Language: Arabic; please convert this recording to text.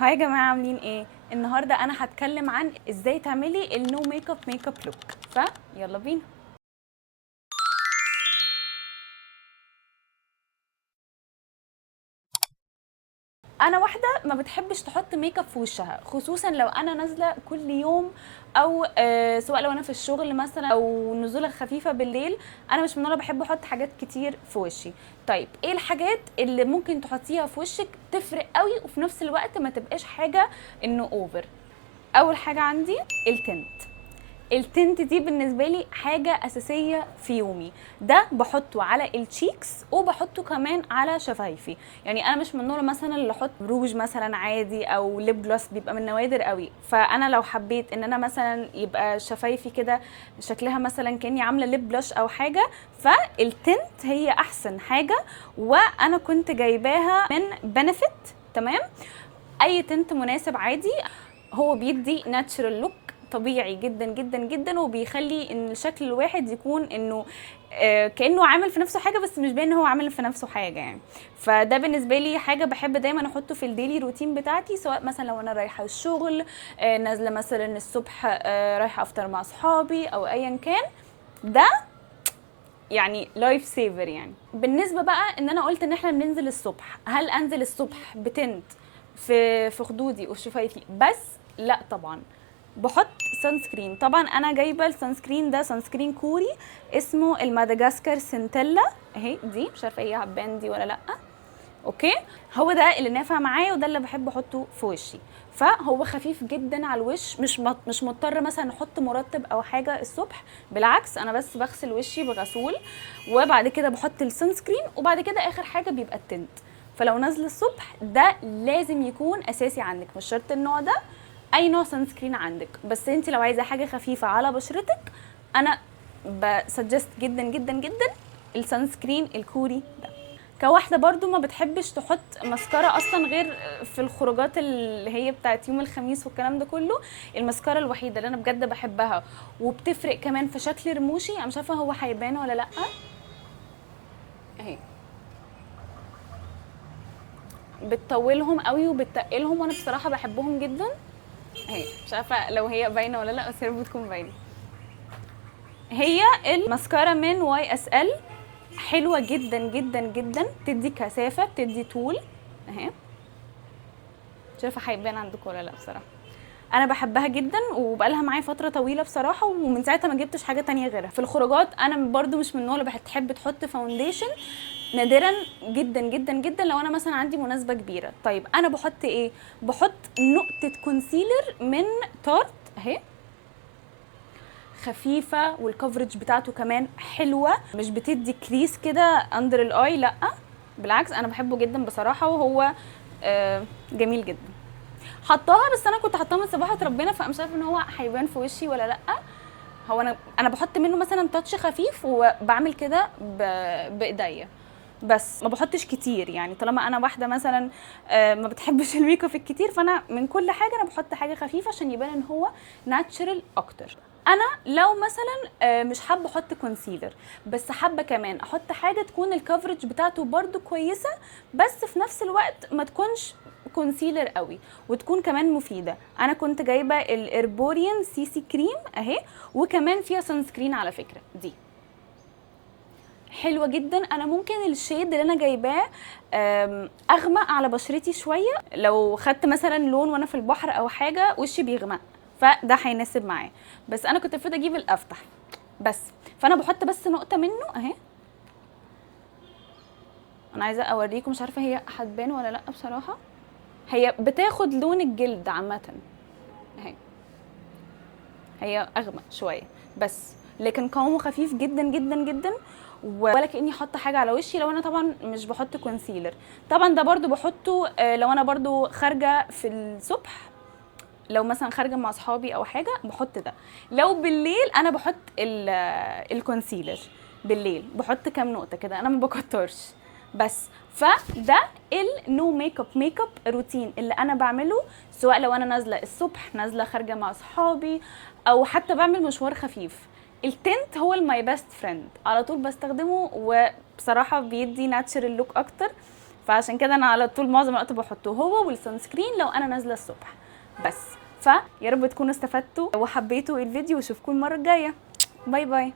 هاي يا جماعة، عاملين ايه؟ النهاردة انا هتكلم عن ازاي تعملي النو ميك اب لوك. فيلا بينا. انا واحده ما بتحبش تحط ميك اب في وشها، خصوصا لو انا نازله كل يوم، او سواء لو انا في الشغل مثلا او نزوله خفيفه بالليل. انا مش من النوع اللي بحب احط حاجات كتير في وشي. طيب ايه الحاجات اللي ممكن تحطيها في وشك تفرق قوي وفي نفس الوقت ما تبقاش حاجه انه اوفر؟ اول حاجه عندي التنت. التنت دي بالنسبه لي حاجه اساسيه في يومي. ده بحطه على التشيكس وبحطه كمان على شفايفي. يعني انا مش من النوع مثلا اللي احط روج مثلا عادي او ليب جلوس، بيبقى من نوادر قوي. فانا لو حبيت ان انا مثلا يبقى شفايفي كده شكلها مثلا كاني عامله ليب بلاش او حاجه، فالتنت هي احسن حاجه. وانا كنت جايباها من بنفيت. تمام. اي تنت مناسب عادي، هو بيدي ناتشرال لوك طبيعي جدا جدا جدا، وبيخلي ان شكل الواحد يكون انه كانه عامل في نفسه حاجه بس مش باين ان هو عامل في نفسه حاجه يعني. فده بالنسبه لي حاجه بحب دايما احطه في الديلي روتين بتاعتي، سواء مثلا لو انا رايحه الشغل، نازله مثلا الصبح، رايحه افطر مع اصحابي او ايا كان. ده يعني لايف سيفر. يعني بالنسبه بقى ان انا قلت ان احنا بننزل الصبح، هل انزل الصبح بتنت في خدودي وشفايفي بس؟ لا طبعا، بحط سان سكرين. طبعا انا جايبه السان سكرين ده سان سكرين كوري، اسمه الماداجاسكار سنتيلا. اهي دي، مش عارفه هي هتبان دي ولا لا. اوكي. هو ده اللي نافع معايا وده اللي بحب احطه في وشي. فهو خفيف جدا على الوش، مش مضطر مثلا احط مرطب او حاجه الصبح. بالعكس، انا بس بغسل وشي بغسول وبعد كده بحط السان سكرين، وبعد كده اخر حاجه بيبقى التنت. فلو نازله الصبح ده لازم يكون اساسي عندك، مش شرط النوع ده، اي نوع سان سكرين عندك. بس انت لو عايزه حاجه خفيفه على بشرتك، انا بسجست جدا جدا جدا السان سكرين الكوري ده. كواحده برضو ما بتحبش تحط ماسكارا اصلا غير في الخروجات اللي هي بتاعت يوم الخميس والكلام ده كله، الماسكارا الوحيده اللي انا بجد بحبها وبتفرق كمان في شكل رموشي، انا مش عارفه هو هيبان ولا لا. اهي بتطولهم قوي وبتقلهم، وانا بصراحه بحبهم جدا. اهي مش عارفه لو هي باينه ولا لا، بس هي بتكون باينه. هي الماسكارا من واي اس ال، حلوه جدا جدا جدا، بتدي كثافه بتدي طول. اهي مش عارفه هيبان عندكم ولا لا بصراحه. انا بحبها جدا وبقالها معايا فتره طويله بصراحه، ومن ساعتها ما جبتش حاجه تانية غيرها. في الخروجات انا برضو مش من النوع اللي بتحب تحط فاونديشن، نادرا جدا جدا جدا لو انا مثلا عندي مناسبه كبيره. طيب انا بحط ايه؟ بحط نقطه كونسيلر من تارت اهي، خفيفه والكفرج بتاعته كمان حلوه، مش بتدي كريس كده اندر الاي، لا بالعكس انا بحبه جدا بصراحه، وهو جميل جدا. حطاها، بس انا كنت حطاها من صباحه ربنا، فمش عارفه ان هو هيبان في وشي ولا لا. هو انا بحط منه مثلا تاتش خفيف وبعمل كده بايديا، بس ما بحطش كتير. يعني طالما انا واحده مثلا ما بتحبش الميك اب الكتير، فانا من كل حاجه انا بحط حاجه خفيفه عشان يبان ان هو ناتشرال اكتر. انا لو مثلا مش حابه احط كونسيلر، بس حابه كمان احط حاجه تكون الكفرج بتاعته برده كويسه، بس في نفس الوقت ما تكونش كونسيلر قوي وتكون كمان مفيده. انا كنت جايبه الاربوريان سي سي كريم اهي، وكمان فيها سان سكرين على فكره. دي حلوه جدا. انا ممكن الشيد اللي انا جايباه اغمق على بشرتي شويه، لو خدت مثلا لون وانا في البحر او حاجه وشي بيغمق، فده هيناسب معايا. بس انا كنت المفروض اجيب الافتح بس. فانا بحط بس نقطه منه اهي. انا عايزه اوريكم، مش عارفه هي هتبان ولا لا بصراحه، هي بتاخد لون الجلد عامه اهي، هي اغمق شويه بس، لكن قوامه خفيف جدا جدا جدا، ولا كاني حاطه حاجه على وشي. لو انا طبعا مش بحط كونسيلر، طبعا ده برضو بحطه لو انا برضو خارجه في الصبح، لو مثلا خارجه مع اصحابي او حاجه بحط ده. لو بالليل انا بحط الكونسيلر، بالليل بحط كام نقطه كده، انا ما بكترش بس. فده النو ميك اب روتين اللي انا بعمله، سواء لو انا نازله الصبح، نازله خارجه مع اصحابي، او حتى بعمل مشوار خفيف. التنت هو الماي بيست فريند، على طول بستخدمه، وبصراحه بيدي ناتشرال لوك اكتر. فعشان كده انا على طول معظم الوقت بحطه هو والسان سكرين لو انا نازله الصبح بس. فيا رب تكونوا استفدتوا وحبيتوا الفيديو، واشوفكم المره الجايه. باي باي.